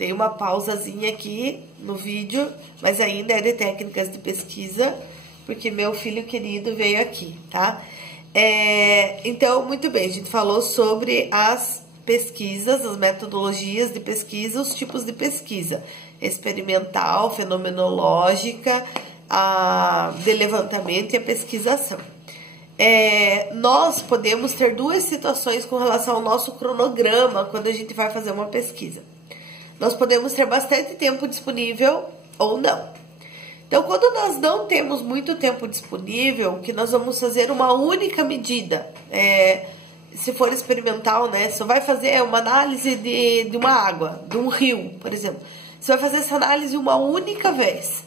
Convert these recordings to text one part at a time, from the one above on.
dei uma pausazinha aqui no vídeo, mas ainda é de técnicas de pesquisa, porque meu filho querido veio aqui, tá? Então, muito bem, a gente falou sobre as pesquisas, as metodologias de pesquisa, os tipos de pesquisa: experimental, fenomenológica, a de levantamento e a pesquisação. Nós podemos ter duas situações com relação ao nosso cronograma quando a gente vai fazer uma pesquisa. Nós podemos ter bastante tempo disponível ou não. Então, quando nós não temos muito tempo disponível, que nós vamos fazer uma única medida, se for experimental, né? Você vai fazer uma análise de uma água, de um rio, por exemplo. Você vai fazer essa análise uma única vez.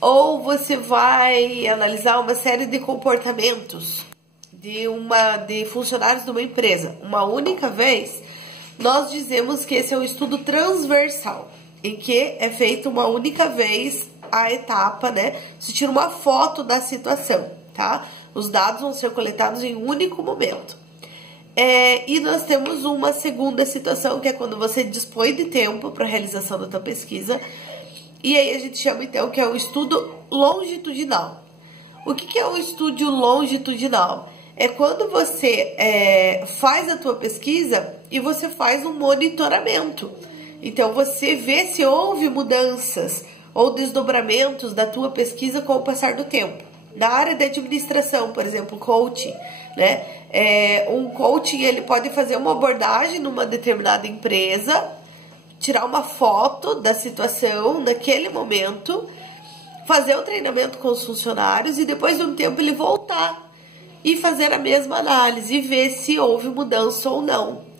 Ou você vai analisar uma série de comportamentos de funcionários de uma empresa uma única vez. Nós dizemos que esse é um estudo transversal, em que é feito uma única vez a etapa, né? Se tira uma foto da situação, tá? Os dados vão ser coletados em um único momento. E nós temos uma segunda situação, que é quando você dispõe de tempo para a realização da tua pesquisa. E aí a gente chama, então, que é o estudo longitudinal. O que é o estudo longitudinal? É quando você faz a tua pesquisa e você faz um monitoramento. Então, você vê se houve mudanças ou desdobramentos da tua pesquisa com o passar do tempo. Na área de administração, por exemplo, coaching, né? Um coaching, ele pode fazer uma abordagem numa determinada empresa, tirar uma foto da situação naquele momento, fazer o treinamento com os funcionários e depois de um tempo ele voltar e fazer a mesma análise e ver se houve mudança ou não.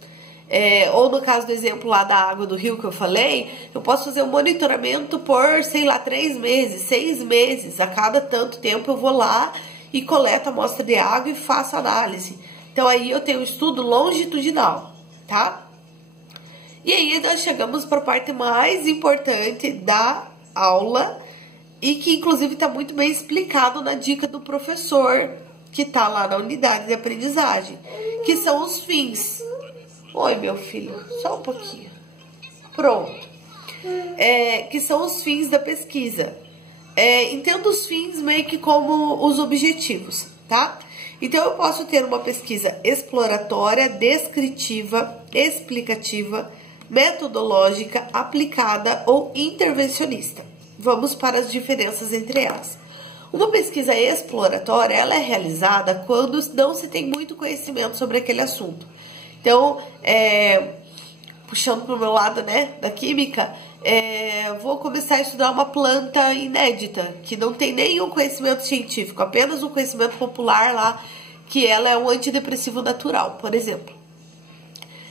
Ou no caso do exemplo lá da água do rio que eu falei, eu posso fazer um monitoramento por, sei lá, 3 meses, 6 meses. A cada tanto tempo eu vou lá e coleto a amostra de água e faço análise. Então aí eu tenho um estudo longitudinal, tá? E aí nós chegamos para a parte mais importante da aula e que inclusive está muito bem explicado na dica do professor que está lá na unidade de aprendizagem, que são os fins. Oi, meu filho, só um pouquinho. Pronto. Que são os fins da pesquisa. Entendo os fins meio que como os objetivos, tá? Então, eu posso ter uma pesquisa exploratória, descritiva, explicativa, metodológica, aplicada ou intervencionista. Vamos para as diferenças entre elas. Uma pesquisa exploratória, ela é realizada quando não se tem muito conhecimento sobre aquele assunto. Então, puxando para o meu lado, né, da química, vou começar a estudar uma planta inédita, que não tem nenhum conhecimento científico, apenas um conhecimento popular lá, que ela é um antidepressivo natural, por exemplo.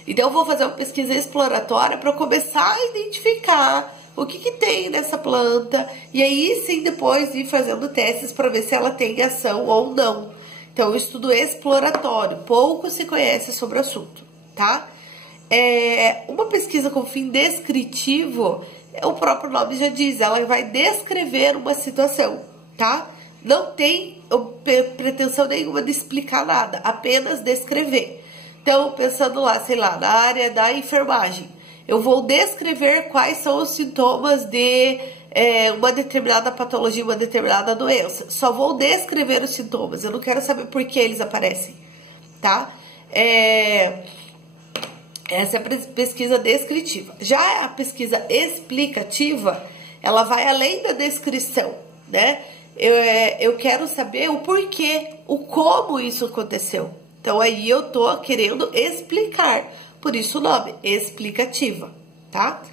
Então, eu vou fazer uma pesquisa exploratória para começar a identificar o que tem nessa planta, e aí sim depois ir fazendo testes para ver se ela tem ação ou não. Então, o estudo exploratório, pouco se conhece sobre o assunto, tá? Uma pesquisa com fim descritivo, o próprio nome já diz, ela vai descrever uma situação, tá? Não tem pretensão nenhuma de explicar nada, apenas descrever. Então, pensando lá, sei lá, na área da enfermagem, eu vou descrever quais são os sintomas de uma determinada patologia, uma determinada doença. Só vou descrever os sintomas, eu não quero saber por que eles aparecem, tá? Essa é a pesquisa descritiva. Já a pesquisa explicativa, ela vai além da descrição, né? Eu quero saber o porquê, o como isso aconteceu. Então, aí eu tô querendo explicar. Por isso o nome, explicativa, tá?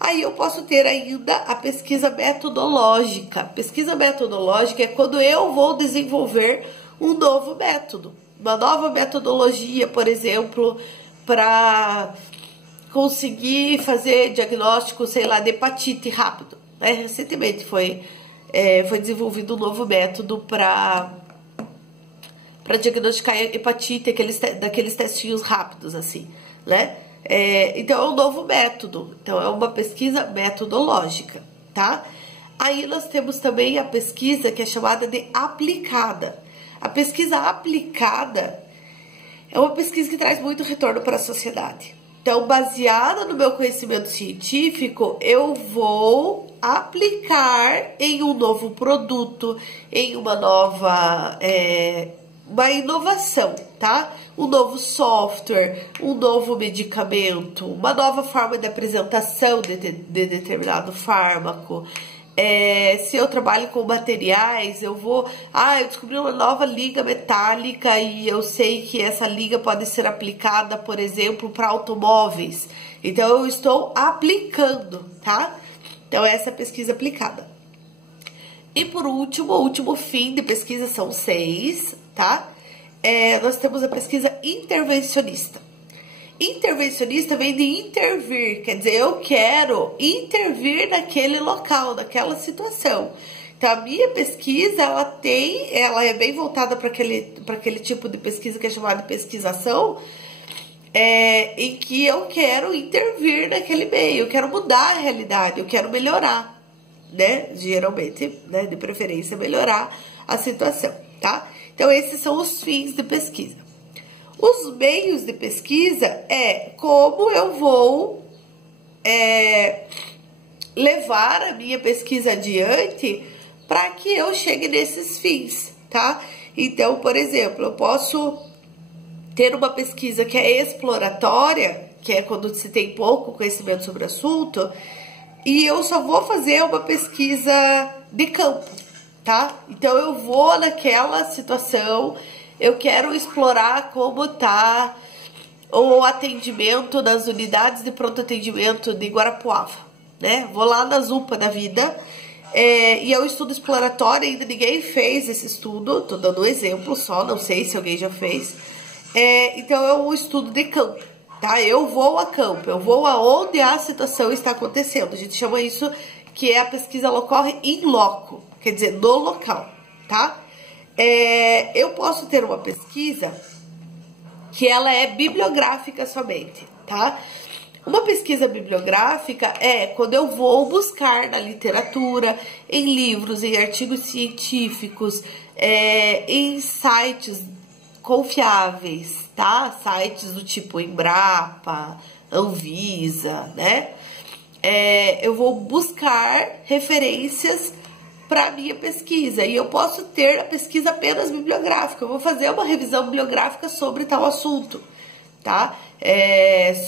Aí eu posso ter ainda a pesquisa metodológica. Pesquisa metodológica é quando eu vou desenvolver um novo método. Uma nova metodologia, por exemplo, para conseguir fazer diagnóstico, sei lá, de hepatite rápido, né? Recentemente foi desenvolvido um novo método para diagnosticar hepatite, daqueles testinhos rápidos, assim, né? Então, é um novo método. Então, é uma pesquisa metodológica, tá? Aí, nós temos também a pesquisa que é chamada de aplicada. A pesquisa aplicada é uma pesquisa que traz muito retorno para a sociedade. Então, baseada no meu conhecimento científico, eu vou aplicar em um novo produto, em uma nova, uma inovação, tá? Um novo software, um novo medicamento, uma nova forma de apresentação de determinado fármaco. Se eu trabalho com materiais, eu descobri uma nova liga metálica e eu sei que essa liga pode ser aplicada, por exemplo, para automóveis. Então, eu estou aplicando, tá? Então, essa é a pesquisa aplicada. E por último, o último fim de pesquisa são 6, tá? Nós temos a pesquisa intervencionista. Intervencionista vem de intervir, quer dizer, eu quero intervir naquele local, naquela situação. Então, a minha pesquisa, ela é bem voltada para aquele tipo de pesquisa que é chamada de pesquisação, em que eu quero intervir naquele meio, eu quero mudar a realidade, eu quero melhorar, né? Geralmente, né, de preferência, melhorar a situação, tá? Então, esses são os fins de pesquisa. Os meios de pesquisa como eu vou levar a minha pesquisa adiante para que eu chegue nesses fins, tá? Então, por exemplo, eu posso ter uma pesquisa que é exploratória, que é quando se tem pouco conhecimento sobre o assunto, e eu só vou fazer uma pesquisa de campo, tá? Então, eu vou naquela situação. Eu quero explorar como tá o atendimento nas unidades de pronto atendimento de Guarapuava, né? Vou lá nas UPA da vida, e é um estudo exploratório, ainda ninguém fez esse estudo, tô dando um exemplo só, não sei se alguém já fez. Então, é um estudo de campo, tá? Eu vou a campo, eu vou aonde a situação está acontecendo. A gente chama isso que a pesquisa ocorre in loco, quer dizer, no local, tá? Eu posso ter uma pesquisa que ela é bibliográfica somente, tá? Uma pesquisa bibliográfica é quando eu vou buscar na literatura, em livros, em artigos científicos, em sites confiáveis, tá? Sites do tipo Embrapa, Anvisa, né? Eu vou buscar referências para minha pesquisa, e eu posso ter a pesquisa apenas bibliográfica. Eu vou fazer uma revisão bibliográfica sobre tal assunto, tá?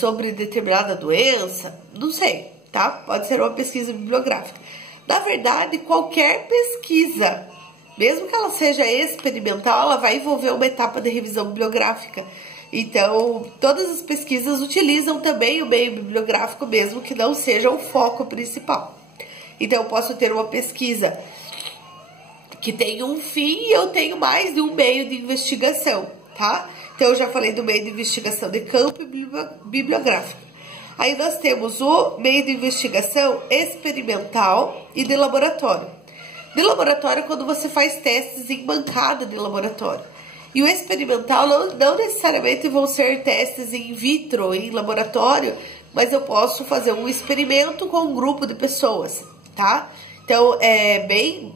Sobre determinada doença, não sei, tá? Pode ser uma pesquisa bibliográfica. Na verdade, qualquer pesquisa, mesmo que ela seja experimental, ela vai envolver uma etapa de revisão bibliográfica. Então, todas as pesquisas utilizam também o meio bibliográfico, mesmo que não seja o foco principal. Então, eu posso ter uma pesquisa que tem um fim e eu tenho mais de um meio de investigação, tá? Então, eu já falei do meio de investigação de campo e bibliográfico. Aí, nós temos o meio de investigação experimental e de laboratório. De laboratório, quando você faz testes em bancada de laboratório. E o experimental não necessariamente vão ser testes in vitro, em laboratório, mas eu posso fazer um experimento com um grupo de pessoas, tá? Então, é bem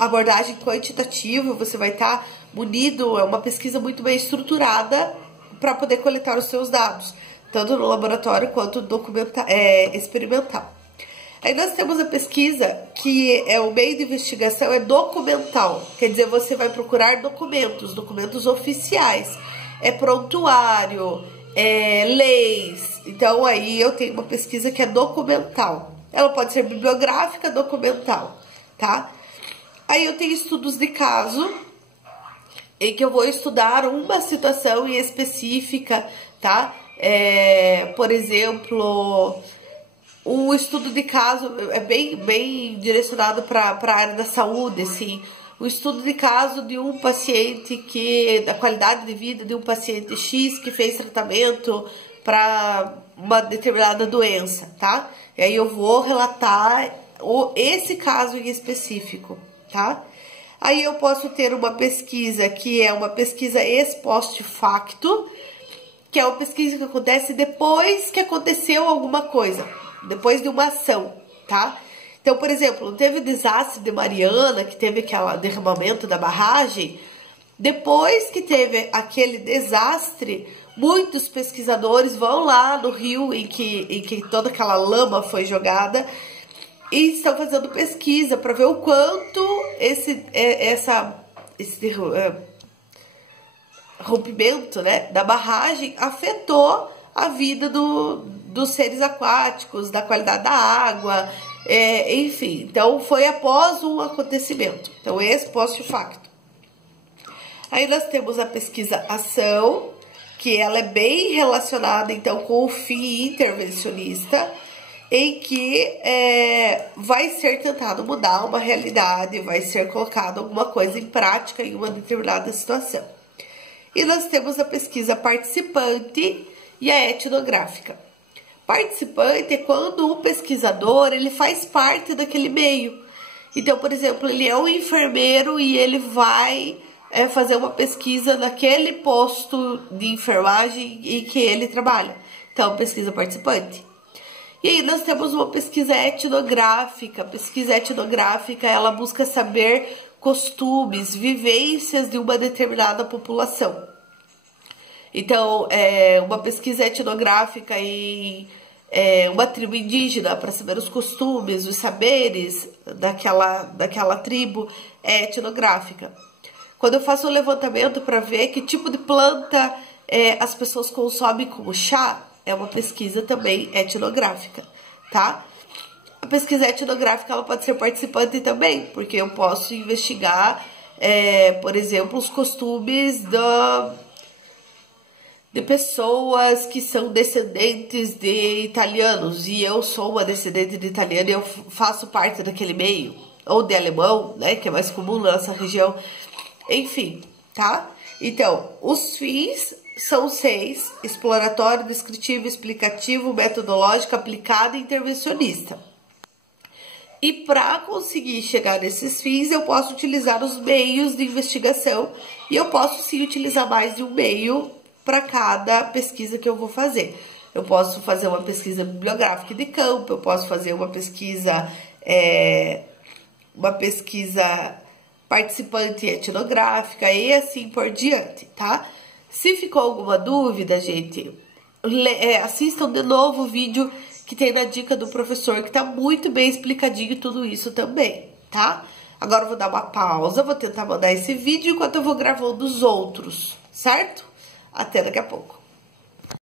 abordagem quantitativa, você vai estar munido, é uma pesquisa muito bem estruturada para poder coletar os seus dados, tanto no laboratório quanto experimental. Aí nós temos a pesquisa que o meio de investigação é documental, quer dizer, você vai procurar documentos oficiais, prontuário, leis. Então, aí eu tenho uma pesquisa que é documental. Ela pode ser bibliográfica, documental, tá? Aí eu tenho estudos de caso, em que eu vou estudar uma situação em específica, tá? Por exemplo, o estudo de caso é bem direcionado para a área da saúde, assim. O estudo de caso de um paciente da qualidade de vida de um paciente X que fez tratamento para uma determinada doença, tá? E aí eu vou relatar esse caso em específico, tá? Aí eu posso ter uma pesquisa que é uma pesquisa ex post facto, que é uma pesquisa que acontece depois que aconteceu alguma coisa, depois de uma ação, tá? Então, por exemplo, teve o desastre de Mariana, que teve aquele derramamento da barragem. Depois que teve aquele desastre, Muitos pesquisadores vão lá no rio em que toda aquela lama foi jogada e estão fazendo pesquisa para ver o quanto esse rompimento, né, da barragem afetou a vida dos seres aquáticos, da qualidade da água, enfim. Então, foi após um acontecimento. Então, esse post-facto. Aí nós temos a pesquisa ação, que ela é bem relacionada, então, com o fim intervencionista, em que vai ser tentado mudar uma realidade, vai ser colocado alguma coisa em prática em uma determinada situação. E nós temos a pesquisa participante e a etnográfica. Participante é quando o pesquisador ele faz parte daquele meio. Então, por exemplo, ele é um enfermeiro e ele vai fazer uma pesquisa naquele posto de enfermagem em que ele trabalha. Então, pesquisa participante. E aí nós temos uma pesquisa etnográfica. A pesquisa etnográfica, ela busca saber costumes, vivências de uma determinada população. Então, uma pesquisa etnográfica em uma tribo indígena, para saber os costumes, os saberes daquela tribo, é etnográfica. Quando eu faço um levantamento para ver que tipo de planta as pessoas consomem como chá, é uma pesquisa também etnográfica, tá? A pesquisa etnográfica ela pode ser participante também, porque eu posso investigar, por exemplo, os costumes de pessoas que são descendentes de italianos, e eu sou uma descendente de italiano e eu faço parte daquele meio, ou de alemão, né, que é mais comum na nossa região, enfim, tá? Então, os fins são 6: exploratório, descritivo, explicativo, metodológico, aplicado e intervencionista. E para conseguir chegar nesses fins, eu posso utilizar os meios de investigação e eu posso sim utilizar mais de um meio para cada pesquisa que eu vou fazer. Eu posso fazer uma pesquisa bibliográfica de campo, eu posso fazer uma pesquisa participante etnográfica e assim por diante, tá? Se ficou alguma dúvida, gente, assistam de novo o vídeo que tem na dica do professor, que tá muito bem explicadinho tudo isso também, tá? Agora eu vou dar uma pausa, vou tentar mandar esse vídeo enquanto eu vou gravando os outros, certo? Até daqui a pouco.